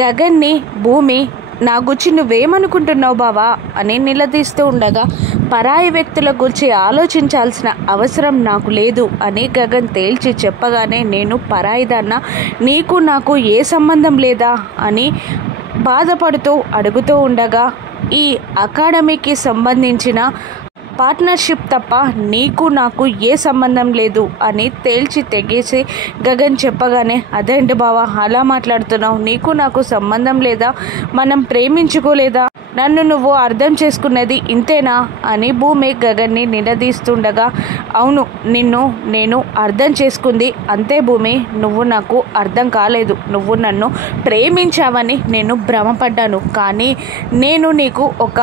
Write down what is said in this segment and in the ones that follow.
గగన్ని భూమి నా గురించి నువ్వేమనుకుంటున్నావు బావా అని నిలదీస్తూ ఉండగా, పరాయి వ్యక్తుల గురించి ఆలోచించాల్సిన అవసరం నాకు లేదు అని గగన్ తేల్చి చెప్పగానే, నేను పరాయిదాన్న, నీకు నాకు ఏ సంబంధం లేదా అని బాధపడుతూ అడుగుతూ ఉండగా, ఈ అకాడమీకి సంబంధించిన పార్ట్నర్షిప్ తప్ప నీకు నాకు ఏ సంబంధం లేదు అని తేల్చి తెగేసి గగన్ చెప్పగానే, అదేంటి బావా అలా మాట్లాడుతున్నావు, నీకు నాకు సంబంధం లేదా, మనం ప్రేమించుకోలేదా, నన్ను నువ్వు అర్థం చేసుకున్నది ఇంతేనా అని భూమి గగన్ని నిలదీస్తుండగా, అవును నిన్ను నేను అర్థం చేసుకుంది అంతే భూమి, నువ్వు నాకు అర్థం కాలేదు, నువ్వు నన్ను ప్రేమించావని నేను భ్రమపడ్డాను, కానీ నేను నీకు ఒక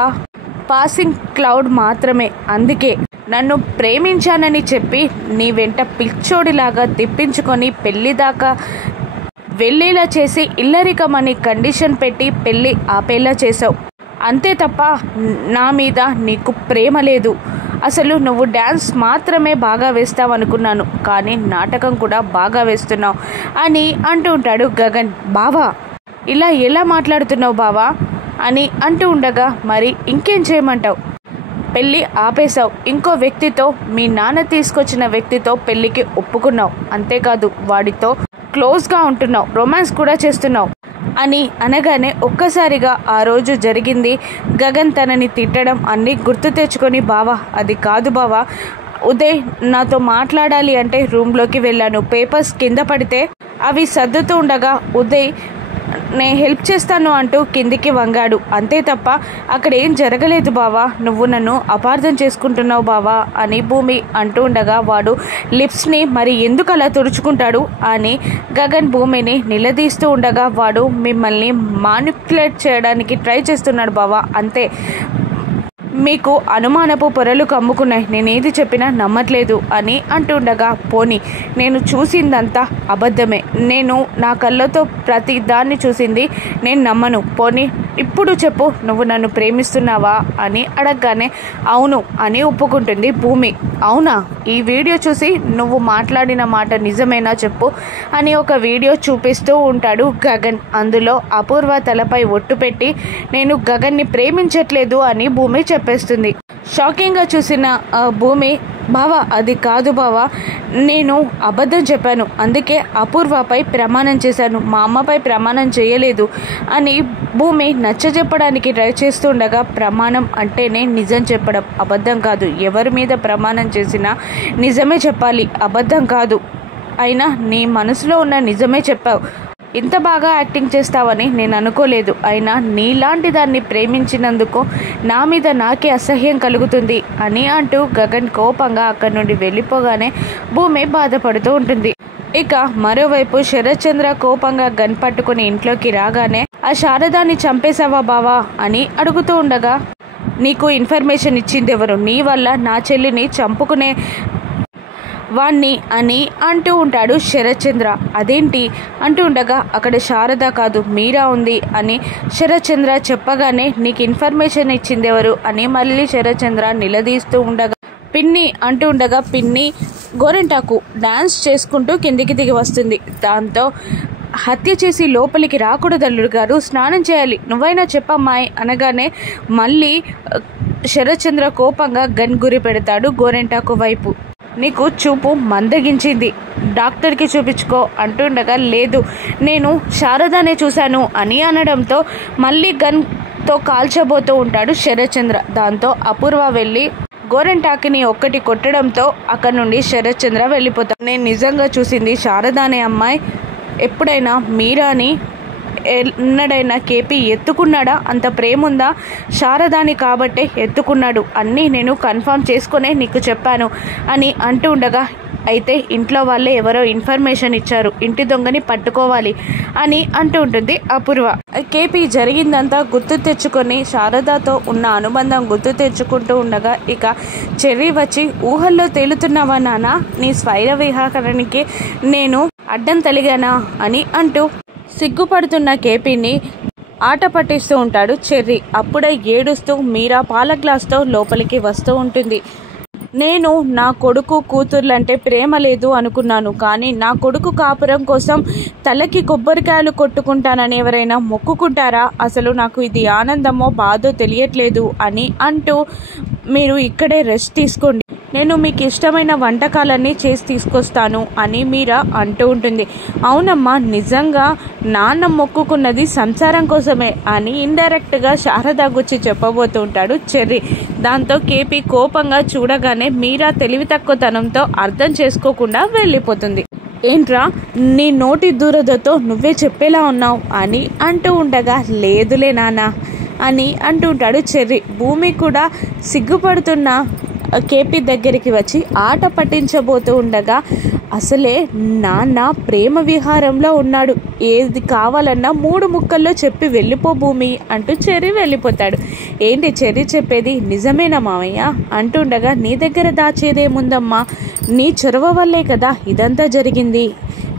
పాసింగ్ క్లౌడ్ మాత్రమే, అందుకే నన్ను ప్రేమించానని చెప్పి నీ వెంట పిచ్చోడిలాగా తిప్పించుకొని పెళ్లి దాకా వెళ్ళేలా చేసి ఇల్లరికమని కండిషన్ పెట్టి పెళ్ళి ఆపేలా చేసావు, అంతే తప్ప నా మీద నీకు ప్రేమ లేదు, అసలు నువ్వు డ్యాన్స్ మాత్రమే బాగా వేస్తావు అనుకున్నాను, కానీ నాటకం కూడా బాగా వేస్తున్నావు అని అంటూ ఉంటాడు గగన్. బావా ఇలా ఎలా మాట్లాడుతున్నావు బావా అని అంటూ ఉండగా, మరి ఇంకేం చేయమంటావు, పెళ్ళి ఆపేశావు, ఇంకో వ్యక్తితో, మీ నాన్న తీసుకొచ్చిన వ్యక్తితో పెళ్ళికి ఒప్పుకున్నావు, అంతేకాదు వాడితో క్లోజ్గా ఉంటున్నావు, రొమాన్స్ కూడా చేస్తున్నావు అని అనగానే ఒక్కసారిగా ఆ రోజు జరిగింది గగన్ తనని తిట్టడం అన్నీ గుర్తు తెచ్చుకొని, బావా అది కాదు బావా, ఉదయ్ నాతో మాట్లాడాలి అంటే రూమ్లోకి వెళ్ళాను, పేపర్స్ కింద పడితే అవి సర్దుతూ ఉండగా ఉదయ్ నేను హెల్ప్ చేస్తాను అంటూ కిందికి వంగాడు, అంతే తప్ప అక్కడ ఏం జరగలేదు బావా, నువ్వు నన్ను అపార్థం చేసుకుంటున్నావు బావా అని భూమి అంటూ ఉండగా, వాడు లిప్స్ని మరి ఎందుకు అలా తుడుచుకుంటాడు అని గగన్ భూమిని నిలదీస్తూ ఉండగా, వాడు మిమ్మల్ని మానిపులేట్ చేయడానికి ట్రై చేస్తున్నాడు బావా, అంతే, మీకు అనుమానపు పొరలు కమ్ముకున్నాయి, నేనేది చెప్పినా నమ్మట్లేదు అని అంటుండగా, పోనీ నేను చూసిందంతా అబద్ధమే, నేను నా కళ్ళతో ప్రతి దాన్ని చూసింది నేను నమ్మను, పోనీ ఇప్పుడు చెప్పు నువ్వు నన్ను ప్రేమిస్తున్నావా అని అడగగానే, అవును అని ఒప్పుకుంటుంది భూమి. అవునా, ఈ వీడియో చూసి నువ్వు మాట్లాడిన మాట నిజమేనా చెప్పు అని ఒక వీడియో చూపిస్తూ ఉంటాడు గగన్. అందులో అపూర్వ తలపై ఒట్టు పెట్టి నేను గగన్ని ప్రేమించట్లేదు అని భూమి చెప్పేస్తుంది. షాకింగ్గా చూసిన భూమి, బావా అది కాదు బావా, నేను అబద్ధం చెప్పాను, అందుకే అపూర్వపై ప్రమాణం చేశాను, మా అమ్మపై ప్రమాణం చేయలేదు అని భూమి నచ్చజెప్పడానికి ట్రై చేస్తుండగా, ప్రమాణం అంటేనే నిజం చెప్పడం, అబద్ధం కాదు, ఎవరి మీద ప్రమాణం చేసినా నిజమే చెప్పాలి, అబద్ధం కాదు, అయినా నీ మనసులో ఉన్న నిజమే చెప్పావు, ఇంత బాగా యాక్టింగ్ చేస్తావని నేను అనుకోలేదు, అయినా నీలాంటి దాన్ని ప్రేమించినందుకు నా మీద నాకే అసహ్యం కలుగుతుంది అని అంటూ గగన్ కోపంగా అక్కడి నుండి వెళ్ళిపోగానే భూమి బాధపడుతూ ఉంటుంది. ఇక మరోవైపు శరత్ చంద్ర కోపంగా గన్ పట్టుకుని ఇంట్లోకి రాగానే, ఆ శారదాన్ని చంపేశావా బావా అని అడుగుతూ ఉండగా, నీకు ఇన్ఫర్మేషన్ ఇచ్చింది ఎవరు, నీ వల్ల నా చెల్లిని చంపుకునే వాణ్ణి అని అంటూ ఉంటాడు శరత్ చంద్ర. అదేంటి అంటూ ఉండగా, అక్కడ శారద కాదు మీరా ఉంది అని శరత్ చంద్ర చెప్పగానే, నీకు ఇన్ఫర్మేషన్ ఇచ్చింది ఎవరు అని మళ్ళీ శరత్ చంద్ర నిలదీస్తూ ఉండగా, పిన్ని అంటూ ఉండగా, పిన్ని గోరెంటాకు డాన్స్ చేసుకుంటూ కిందికి దిగి వస్తుంది. దాంతో హత్య చేసి లోపలికి రాకూడదు అల్లుడు గారు, స్నానం చేయాలి, నువ్వైనా చెప్పమ్మాయి అనగానే మళ్ళీ శరత్ చంద్ర కోపంగా గన్ గురి పెడతాడు గోరెంటాకు వైపు. నీకు చూపు మందగించింది, డాక్టర్కి చూపించుకో అంటుండగా, లేదు నేను శారదానే చూశాను అని అనడంతో మళ్ళీ గన్తో కాల్చబోతూ ఉంటాడు శరత్ చంద్ర. దాంతో అపూర్వ వెళ్ళి గోరెంటాకిని ఒక్కటి కొట్టడంతో అక్కడి నుండి శరత్ చంద్ర వెళ్ళిపోతాడు. నేను నిజంగా చూసింది శారదానే అమ్మాయి, ఎప్పుడైనా మీరాని ఎన్నడైనా కేపీ ఎత్తుకున్నాడా, అంత ప్రేమ ఉందా, శారదాని కాబట్టే ఎత్తుకున్నాడు, అన్నీ నేను కన్ఫర్మ్ చేసుకునే నీకు చెప్పాను అని అంటూ ఉండగా, అయితే ఇంట్లో వాళ్ళే ఎవరో ఇన్ఫర్మేషన్ ఇచ్చారు, ఇంటి దొంగని పట్టుకోవాలి అని అంటూ ఉంటుంది అపూర్వ. కేపీ జరిగిందంతా గుర్తు తెచ్చుకొని శారదాతో ఉన్న అనుబంధం గుర్తు తెచ్చుకుంటూ ఉండగా, ఇక చెర్రీ వచ్చి, ఊహల్లో తేలుతున్నావా నాన్న, నీ స్వైర విహాకరణకి నేను అడ్డం తలిగానా అని అంటూ సిగ్గుపడుతున్న కేపీని ఆట పట్టిస్తూ ఉంటాడు చెర్రీ. అప్పుడే ఏడుస్తూ మీరా పాల గ్లాస్తో లోపలికి వస్తూ ఉంటుంది. నేను నా కొడుకు కూతుర్లంటే ప్రేమ లేదు అనుకున్నాను, కానీ నా కొడుకు కాపురం కోసం తలకి కొబ్బరికాయలు కొట్టుకుంటానని ఎవరైనా మొక్కుకుంటారా? అసలు నాకు ఇది ఆనందమో బాధో తెలియట్లేదు అని అంటూ మీరు ఇక్కడే రెస్ట్ తీసుకోండి, నేను మీకు ఇష్టమైన వంటకాలన్నీ చేసి తీసుకొస్తాను అని మీరా అంటూ ఉంటుంది. అవునమ్మా, నిజంగా నాన్న మొక్కుకున్నది సంసారం కోసమే అని ఇండైరెక్ట్గా శారద గురించి చెప్పబోతూ ఉంటాడు చెర్రీ. దాంతో కేపీ కోపంగా చూడగానే మీరా తెలివి తక్కువతనంతో అర్థం చేసుకోకుండా వెళ్ళిపోతుంది. ఏంట్రా నీ నోటి దూరదతో నువ్వే చెప్పేలా ఉన్నావు అని అంటూ ఉండగా, లేదులే నాన్న అని అంటూ ఉంటాడు చెర్రీ. భూమి కూడా సిగ్గుపడుతున్న కేపీ దగ్గరికి వచ్చి ఆట పట్టించబోతూ ఉండగా, అసలే నాన్న ప్రేమ విహారంలో ఉన్నాడు, ఏది కావాలన్నా 3 ముక్కల్లో చెప్పి వెళ్ళిపో భూమి అంటూ చెర్రీ వెళ్ళిపోతాడు. ఏంటి చెర్రీ చెప్పేది నిజమేనా మావయ్య అంటుండగా, నీ దగ్గర దాచేదేముందమ్మా, నీ చొరవ వల్లే కదా ఇదంతా జరిగింది,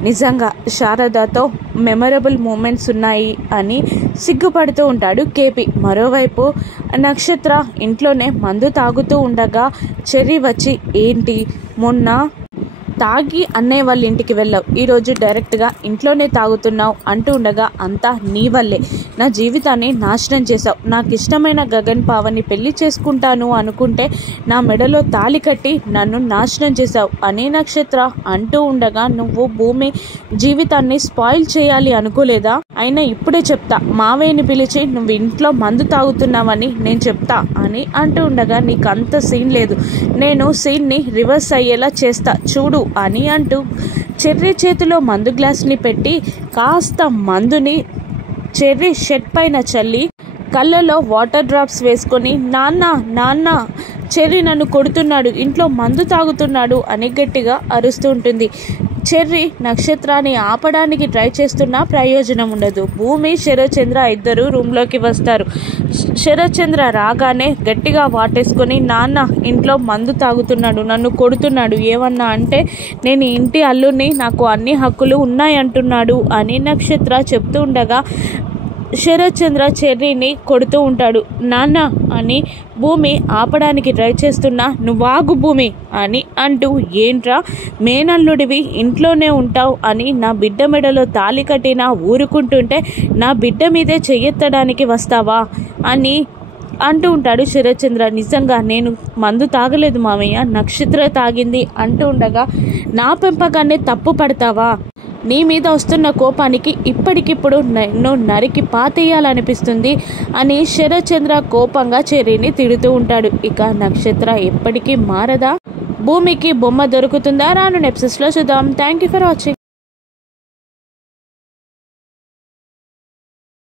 నిజంగా శారదతో మెమరబుల్ మూమెంట్స్ ఉన్నాయి అని సిగ్గుపడుతూ ఉంటాడు కేపీ. మరోవైపు నక్షత్ర ఇంట్లోనే మందు తాగుతూ ఉండగా చెర్రీ వచ్చి, ఏంటి మొన్న తాగి అన్నయ్య వాళ్ళ ఇంటికి వెళ్ళావు, ఈరోజు డైరెక్ట్గా ఇంట్లోనే తాగుతున్నావు అంటూ ఉండగా, అంతా నీ వల్లే నా జీవితాన్ని నాశనం చేశావు, నాకు ఇష్టమైన గగన్ పావని పెళ్లి చేసుకుంటాను అనుకుంటే నా మెడలో తాళి కట్టి నన్ను నాశనం చేశావు అని నక్షత్ర అంటూ ఉండగా, నువ్వు భూమి జీవితాన్ని స్పాయిల్ చేయాలి అనుకోలేదా? అయినా ఇప్పుడే చెప్తా, మావయ్యని పిలిచి నువ్వు ఇంట్లో మందు తాగుతున్నావని నేను చెప్తా అని అంటూ ఉండగా, నీకు అంత సీన్ లేదు, నేను సీన్ని రివర్స్ అయ్యేలా చేస్తా చూడు అని అంటూ చెర్రీ చేతిలో మందు గ్లాస్ని పెట్టి కాస్త మందుని చెర్రీ షర్ట్ పైన చల్లి కళ్ళలో వాటర్ డ్రాప్స్ వేసుకొని, నాన్న నాన్న చెర్రీ నన్ను కొడుతున్నాడు, ఇంట్లో మందు తాగుతున్నాడు అని గట్టిగా అరుస్తూ ఉంటుంది. చెర్రీ నక్షత్రాన్ని ఆపడానికి ట్రై చేస్తున్నా ప్రయోజనం ఉండదు. భూమి శరత్చంద్ర ఇద్దరు రూమ్లోకి వస్తారు. శరత్చంద్ర రాగానే గట్టిగా వాటేసుకొని, నాన్న ఇంట్లో మందు తాగుతున్నాడు, నన్ను కొడుతున్నాడు, ఏమన్నా అంటే నేను ఇంటి అల్లుని, నాకు అన్ని హక్కులు ఉన్నాయంటున్నాడు అని నక్షత్ర చెప్తూ ఉండగా, శరత్చంద్ర చెర్రీని కొడుతూ ఉంటాడు. నాన్న అని భూమి ఆపడానికి ట్రై చేస్తున్నా, నువ్వాగు భూమి అని అంటూ, ఏంట్రా మేనల్లుడివి ఇంట్లోనే ఉంటావు అని నా బిడ్డ మెడలో తాళి కట్టినా ఊరుకుంటుంటే నా బిడ్డ మీదే చెయ్యెత్తడానికి వస్తావా అని అంటూ ఉంటాడు శరత్చంద్ర. నిజంగా నేను మందు తాగలేదు మామయ్య, నక్షత్ర తాగింది అంటూ ఉండగా, నా పెంపకాన్ని తప్పు పడతావా? నీ మీద వస్తున్న కోపానికి ఇప్పటికిప్పుడు నన్ను నరికి పాతేయాలనిపిస్తుంది అని శరత్చంద్ర కోపంగా చెర్రీని తిడుతూ ఉంటాడు. ఇక నక్షత్ర ఎప్పటికీ మారదా? భూమికి బొమ్మ దొరుకుతుందా? రాను ఎపిసోడ్స్లో చూద్దాం. Thank you for watching.